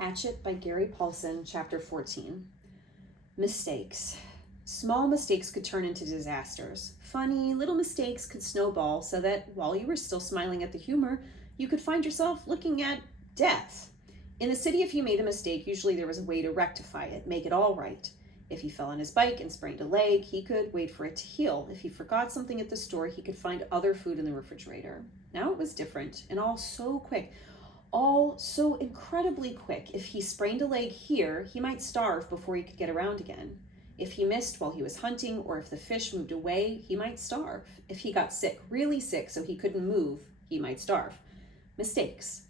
Hatchet by Paulsen, Chapter 14. Mistakes. Small mistakes could turn into disasters. Funny little mistakes could snowball so that while you were still smiling at the humor, you could find yourself looking at death. In the city, if you made a mistake, usually there was a way to rectify it, make it all right. If he fell on his bike and sprained a leg, he could wait for it to heal. If he forgot something at the store, he could find other food in the refrigerator. Now it was different, and all so quick. All so incredibly quick. If he sprained a leg here, he might starve before he could get around again. If he missed while he was hunting, or if the fish moved away, he might starve. If he got sick, really sick, so he couldn't move, he might starve. Mistakes.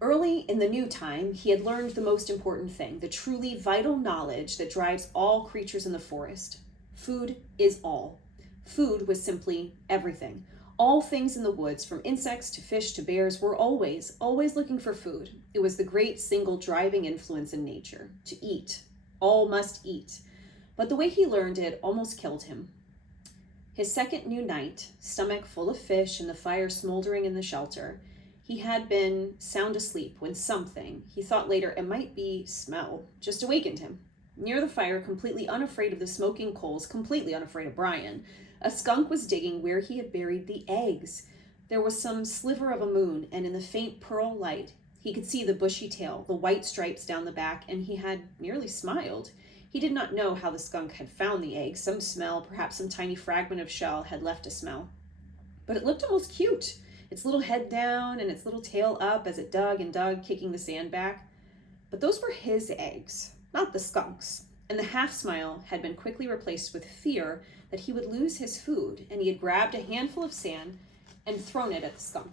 Early in the new time, he had learned the most important thing, the truly vital knowledge that drives all creatures in the forest. Food is all. Food was simply everything. All things in the woods, from insects to fish to bears, were always looking for food. It was the great single driving influence in nature. To eat. All must eat. But the way he learned it almost killed him. His second new night, stomach full of fish and the fire smoldering in the shelter, he had been sound asleep when something, he thought later it might be smell, just awakened him. Near the fire, completely unafraid of the smoking coals, completely unafraid of Brian, a skunk was digging where he had buried the eggs. There was some sliver of a moon, and in the faint pearl light, he could see the bushy tail, the white stripes down the back, and he had nearly smiled. He did not know how the skunk had found the eggs. Some smell, perhaps some tiny fragment of shell, had left a smell. But it looked almost cute. Its little head down and its little tail up as it dug and dug, kicking the sand back. But those were his eggs, not the skunk's. And the half smile had been quickly replaced with fear that he would lose his food, and he had grabbed a handful of sand and thrown it at the skunk.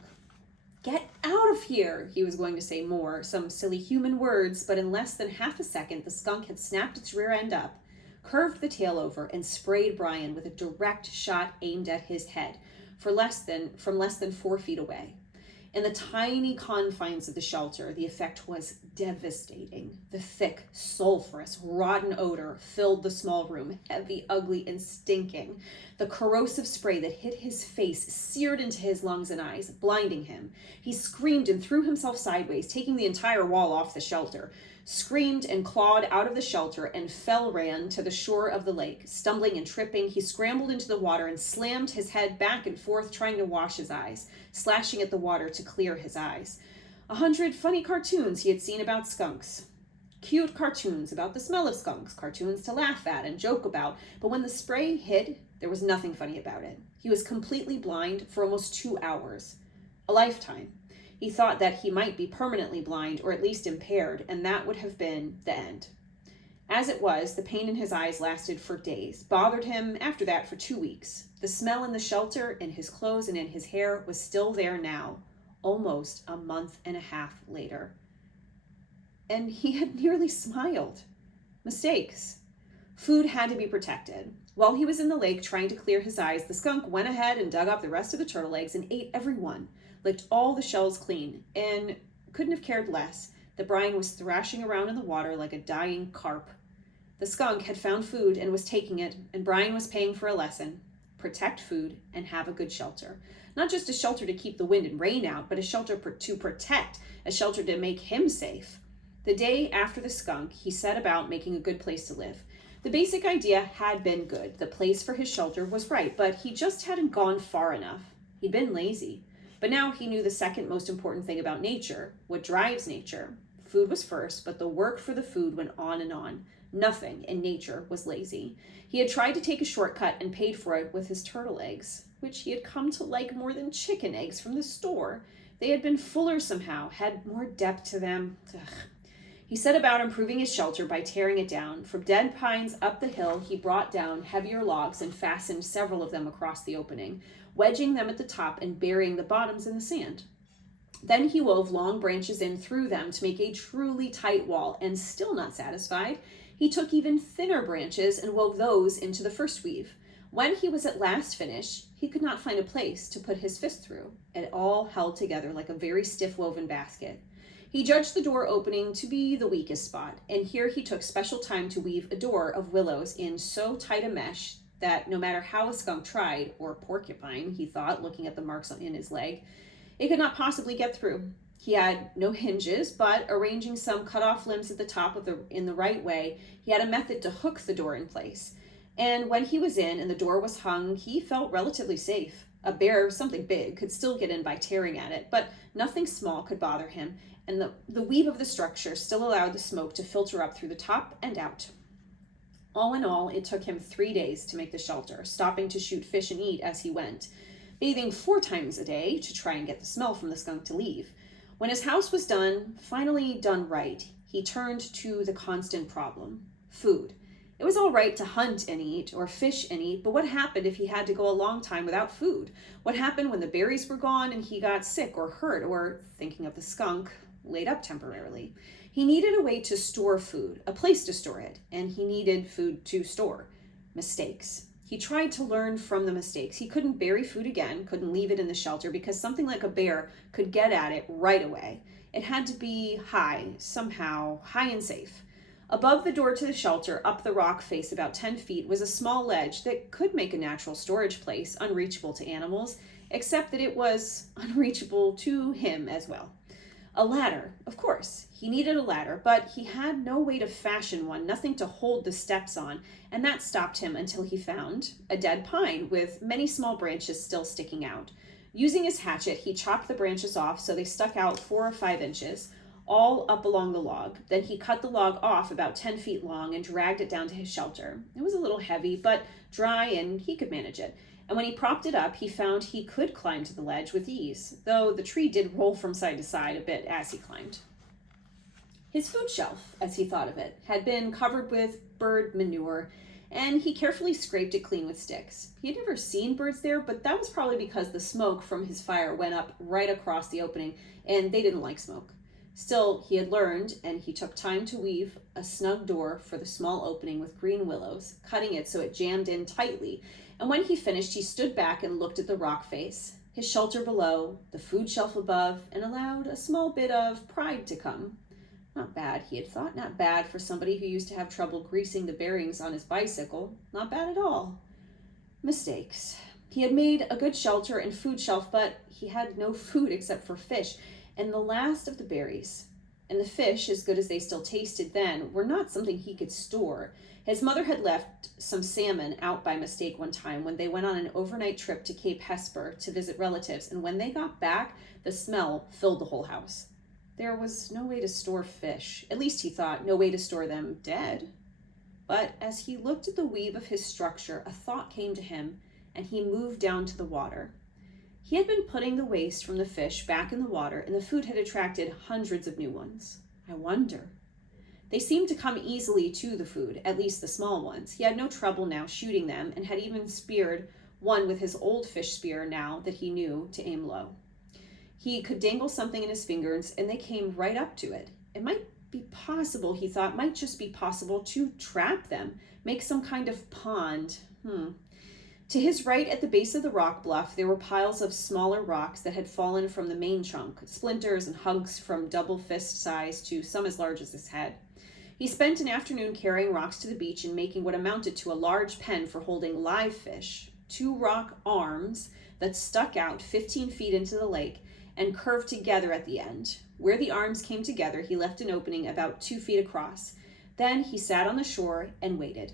"Get out of here," he was going to say more, some silly human words, but in less than half a second, the skunk had snapped its rear end up, curved the tail over, and sprayed Brian with a direct shot aimed at his head from less than 4 feet away. In the tiny confines of the shelter, the effect was devastating. The thick, sulfurous, rotten odor filled the small room, heavy, ugly, and stinking. The corrosive spray that hit his face seared into his lungs and eyes, blinding him. He screamed and threw himself sideways, taking the entire wall off the shelter, screamed and clawed out of the shelter, and ran to the shore of the lake. Stumbling and tripping, he scrambled into the water and slammed his head back and forth, trying to wash his eyes, slashing at the water to clear his eyes. 100 funny cartoons he had seen about skunks. Cute cartoons about the smell of skunks, cartoons to laugh at and joke about, but when the spray hit, there was nothing funny about it. He was completely blind for almost 2 hours. A lifetime. He thought that he might be permanently blind or at least impaired, and that would have been the end. As it was, the pain in his eyes lasted for days, bothered him after that for 2 weeks. The smell in the shelter, in his clothes, and in his hair was still there now, almost a month and a half later. And he had nearly smiled. Mistakes. Food had to be protected. While he was in the lake trying to clear his eyes, the skunk went ahead and dug up the rest of the turtle eggs and ate every one, licked all the shells clean, and couldn't have cared less that Brian was thrashing around in the water like a dying carp. The skunk had found food and was taking it, and Brian was paying for a lesson. Protect food and have a good shelter. Not just a shelter to keep the wind and rain out, but a shelter to protect, a shelter to make him safe. The day after the skunk, he set about making a good place to live. The basic idea had been good. The place for his shelter was right, but he just hadn't gone far enough. He'd been lazy. But now he knew the second most important thing about nature, what drives nature. Food was first, but the work for the food went on and on. Nothing in nature was lazy. He had tried to take a shortcut and paid for it with his turtle eggs, which he had come to like more than chicken eggs from the store. They had been fuller somehow, had more depth to them. Ugh. He set about improving his shelter by tearing it down. From dead pines up the hill, he brought down heavier logs and fastened several of them across the opening, wedging them at the top and burying the bottoms in the sand. Then he wove long branches in through them to make a truly tight wall, and still not satisfied, he took even thinner branches and wove those into the first weave. When he was at last finished, he could not find a place to put his fist through. It all held together like a very stiff woven basket. He judged the door opening to be the weakest spot, and here he took special time to weave a door of willows in so tight a mesh that no matter how a skunk tried, or porcupine, he thought, looking at the marks in his leg, it could not possibly get through. He had no hinges, but arranging some cut off limbs at the top in the right way, he had a method to hook the door in place. And when he was in and the door was hung, he felt relatively safe. A bear, something big, could still get in by tearing at it, but nothing small could bother him, and the weave of the structure still allowed the smoke to filter up through the top and out. All in all, it took him 3 days to make the shelter, stopping to shoot fish and eat as he went, bathing 4 times a day to try and get the smell from the skunk to leave. When his house was finally done right, he turned to the constant problem: food. It was all right to hunt and eat, or fish and eat, but what happened if he had to go a long time without food? What happened when the berries were gone and he got sick or hurt, or, thinking of the skunk, laid up temporarily? He needed a way to store food, a place to store it, and he needed food to store. Mistakes. He tried to learn from the mistakes. He couldn't bury food again, couldn't leave it in the shelter, because something like a bear could get at it right away. It had to be high, somehow, high and safe. Above the door to the shelter, up the rock face about 10 feet, was a small ledge that could make a natural storage place, unreachable to animals, except that it was unreachable to him as well. A ladder, of course. He needed a ladder, but he had no way to fashion one, nothing to hold the steps on, and that stopped him until he found a dead pine with many small branches still sticking out. Using his hatchet, he chopped the branches off so they stuck out 4 or 5 inches, all up along the log. Then he cut the log off about 10 feet long and dragged it down to his shelter. It was a little heavy, but dry, and he could manage it. And when he propped it up, he found he could climb to the ledge with ease, though the tree did roll from side to side a bit as he climbed. His food shelf, as he thought of it, had been covered with bird manure, and he carefully scraped it clean with sticks. He had never seen birds there, but that was probably because the smoke from his fire went up right across the opening, and they didn't like smoke. Still, he had learned, and he took time to weave a snug door for the small opening with green willows, cutting it so it jammed in tightly. And when he finished, he stood back and looked at the rock face, his shelter below, the food shelf above, and allowed a small bit of pride to come. Not bad, he had thought, not bad for somebody who used to have trouble greasing the bearings on his bicycle. Not bad at all. Mistakes. He had made a good shelter and food shelf, but he had no food except for fish, and the last of the berries. And the fish, as good as they still tasted then, were not something he could store. His mother had left some salmon out by mistake one time when they went on an overnight trip to Cape Hesper to visit relatives, and when they got back, the smell filled the whole house. There was no way to store fish, at least he thought, no way to store them dead. But as he looked at the weave of his structure, a thought came to him, and he moved down to the water. He had been putting the waste from the fish back in the water, and the food had attracted hundreds of new ones. I wonder. They seemed to come easily to the food, at least the small ones. He had no trouble now shooting them, and had even speared one with his old fish spear now that he knew to aim low. He could dangle something in his fingers, and they came right up to it. It might be possible, he thought, might just be possible to trap them, make some kind of pond. To his right, at the base of the rock bluff, there were piles of smaller rocks that had fallen from the main chunk, splinters and hunks from double fist size to some as large as his head. He spent an afternoon carrying rocks to the beach and making what amounted to a large pen for holding live fish, 2 rock arms that stuck out 15 feet into the lake and curved together at the end. Where the arms came together, he left an opening about 2 feet across. Then he sat on the shore and waited.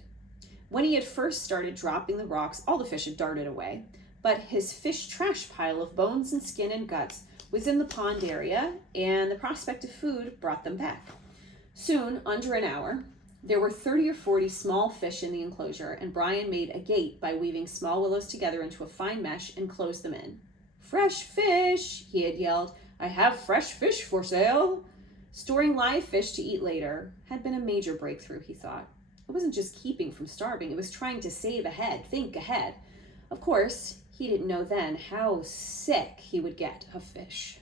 When he had first started dropping the rocks, all the fish had darted away, but his fish trash pile of bones and skin and guts was in the pond area, and the prospect of food brought them back. Soon, under an hour, there were 30 or 40 small fish in the enclosure, and Brian made a gate by weaving small willows together into a fine mesh and closed them in. "Fresh fish," he had yelled. "I have fresh fish for sale." Storing live fish to eat later had been a major breakthrough, he thought. It wasn't just keeping from starving, it was trying to save ahead, think ahead. Of course, he didn't know then how sick he would get of fish.